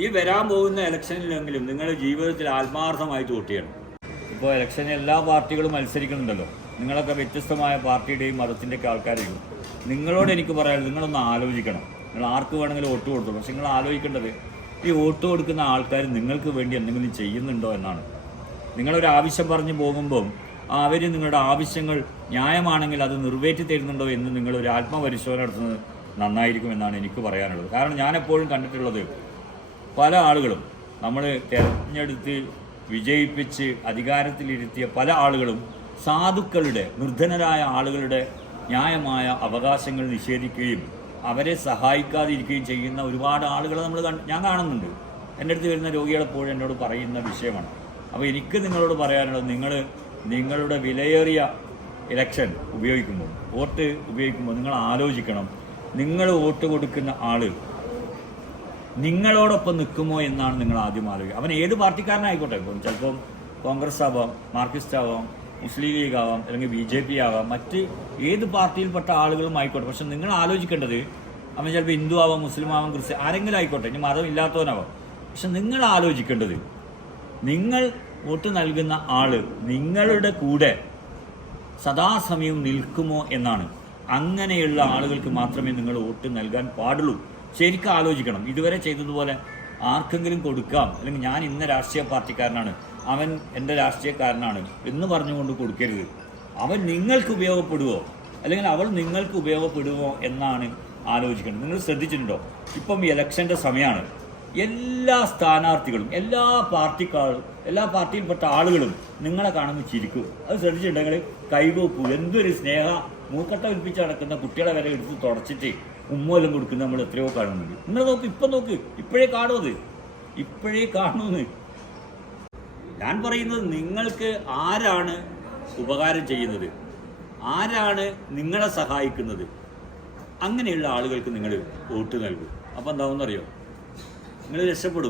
ഈ വരാൻ പോകുന്ന ഇലക്ഷനിലെങ്കിലും നിങ്ങളുടെ ജീവിതത്തിൽ ആത്മാർത്ഥമായി വോട്ട് ചെയ്യണം. ഇപ്പോൾ ഇലക്ഷനിൽ എല്ലാ പാർട്ടികളും മത്സരിക്കുന്നുണ്ടല്ലോ. നിങ്ങളൊക്കെ വ്യത്യസ്തമായ പാർട്ടിയുടെയും മതത്തിന്റെയൊക്കെ ആൾക്കാരെയും നിങ്ങളോട് എനിക്ക് പറയാനുള്ളത് നിങ്ങളൊന്ന് ആലോചിക്കണം. നിങ്ങൾ ആർക്ക് വേണമെങ്കിലും വോട്ട് കൊടുത്തു പക്ഷെ നിങ്ങൾ ആലോചിക്കേണ്ടത് ഈ വോട്ട് കൊടുക്കുന്ന ആൾക്കാർ നിങ്ങൾക്ക് വേണ്ടി എന്തെങ്കിലും ചെയ്യുന്നുണ്ടോ എന്നാണ്. നിങ്ങളൊരു ആവശ്യം പറഞ്ഞു പോകുമ്പം അവർ നിങ്ങളുടെ ആവശ്യങ്ങൾ ന്യായമാണെങ്കിൽ അത് നിറവേറ്റി തരുന്നുണ്ടോ എന്ന് നിങ്ങളൊരു ആത്മപരിശോധന നടത്തുന്നത് നന്നായിരിക്കും എന്നാണ് എനിക്ക് പറയാനുള്ളത്. കാരണം ഞാൻ എപ്പോഴും കണ്ടിട്ടുള്ളത് പല ആളുകളും നമ്മൾ തിരഞ്ഞെടുത്ത് വിജയിപ്പിച്ച് അധികാരത്തിലിരുത്തിയ പല ആളുകളും സാധുക്കളുടെ നിർധനരായ ആളുകളുടെ ന്യായമായ അവകാശങ്ങൾ നിഷേധിക്കുകയും അവരെ സഹായിക്കാതിരിക്കുകയും ചെയ്യുന്ന ഒരുപാട് ആളുകളെ നമ്മൾ ഞാൻ കാണുന്നുണ്ട്. എന്റെ അടുത്ത് വരുന്ന രോഗികളെപ്പോഴും എന്നോട് പറയുന്ന വിഷയമാണ്. അപ്പോൾ എനിക്ക് നിങ്ങളോട് പറയാനുള്ളത് നിങ്ങൾ നിങ്ങളുടെ വിലയേറിയ ഇലക്ഷൻ ഉപയോഗിക്കുമ്പോൾ വോട്ട് ഉപയോഗിക്കുമ്പോൾ നിങ്ങൾ ആലോചിക്കണം. നിങ്ങൾ വോട്ട് കൊടുക്കുന്ന ആൾ നിങ്ങളോടൊപ്പം നിൽക്കുമോ എന്നാണ് നിങ്ങൾ ആദ്യം ആലോചിക്കുക. അവൻ ഏത് പാർട്ടിക്കാരനായിക്കോട്ടെ? ഇപ്പം ചിലപ്പം കോൺഗ്രസ് ആവാം മാർക്സിസ്റ്റ് ആവാം മുസ്ലിം ലീഗ് ആവാം അല്ലെങ്കിൽ ബി ജെ പി ആവാം മറ്റ് ഏത് പാർട്ടിയിൽപ്പെട്ട ആളുകളും ആയിക്കോട്ടെ. പക്ഷെ നിങ്ങൾ ആലോചിക്കേണ്ടത് അവൻ ചിലപ്പോൾ ഹിന്ദു ആവാം മുസ്ലിം ആവാം ക്രിസ്ത്യൻ ആരെങ്കിലും ആയിക്കോട്ടെ. ഇനി മതം ഇല്ലാത്തവനാവാം. പക്ഷെ നിങ്ങൾ ആലോചിക്കേണ്ടത് നിങ്ങൾ വോട്ട് നൽകുന്ന ആൾ നിങ്ങളുടെ കൂടെ സദാസമയം നിൽക്കുമോ എന്നാണ്. അങ്ങനെയുള്ള ആളുകൾക്ക് മാത്രമേ നിങ്ങൾ വോട്ട് നൽകാൻ പാടുള്ളൂ. ശരിക്കും ആലോചിക്കണം. ഇതുവരെ ചെയ്തതുപോലെ ആർക്കെങ്കിലും കൊടുക്കാം. അല്ലെങ്കിൽ ഞാൻ ഇന്ന രാഷ്ട്രീയ പാർട്ടിക്കാരനാണ്. അവൻ എന്റെ രാഷ്ട്രീയക്കാരനാണ് എന്ന് പറഞ്ഞുകൊണ്ട് കൊടുക്കരുത്. അവൻ നിങ്ങൾക്ക് ഉപയോഗപ്പെടുവോ? അല്ലെങ്കിൽ അവൾ നിങ്ങൾക്ക് ഉപയോഗപ്പെടുമോ എന്നാണ് ആലോചിക്കുന്നത് നിങ്ങൾ ശ്രദ്ധിച്ചിട്ടുണ്ടോ? ഇപ്പം ഇലക്ഷന്റെ സമയമാണ്. എല്ലാ സ്ഥാനാർത്ഥികളും എല്ലാ പാർട്ടിക്കാരും എല്ലാ പാർട്ടിയിൽപ്പെട്ട ആളുകളും നിങ്ങളെ കാണുമ്പോൾ ചിരിക്കും. അത് ശ്രദ്ധിച്ചിട്ടുണ്ടെങ്കിൽ കൈകോപ്പു. എന്തൊരു സ്നേഹ മൂക്കട്ട ഒലിപ്പിച്ച് നടക്കുന്ന കുട്ടികളെ വരെ എടുത്ത് തുടച്ചിട്ട് ഉമ്മോലം കൊടുക്കുന്ന നമ്മൾ എത്രയോ കാണുന്നുണ്ട്. നിങ്ങൾ നോക്ക് ഇപ്പം നോക്ക് ഇപ്പോഴേ കാണുമത് ഇപ്പോഴേ കാണൂന്ന് ഞാൻ പറയുന്നത് നിങ്ങൾക്ക് ആരാണ് ഉപകാരം ചെയ്യുന്നത്? ആരാണ് നിങ്ങളെ സഹായിക്കുന്നത്? അങ്ങനെയുള്ള ആളുകൾക്ക് നിങ്ങൾ വോട്ട് നൽകും. അപ്പം എന്താണെന്നറിയോ നിങ്ങൾ രക്ഷപ്പെടും.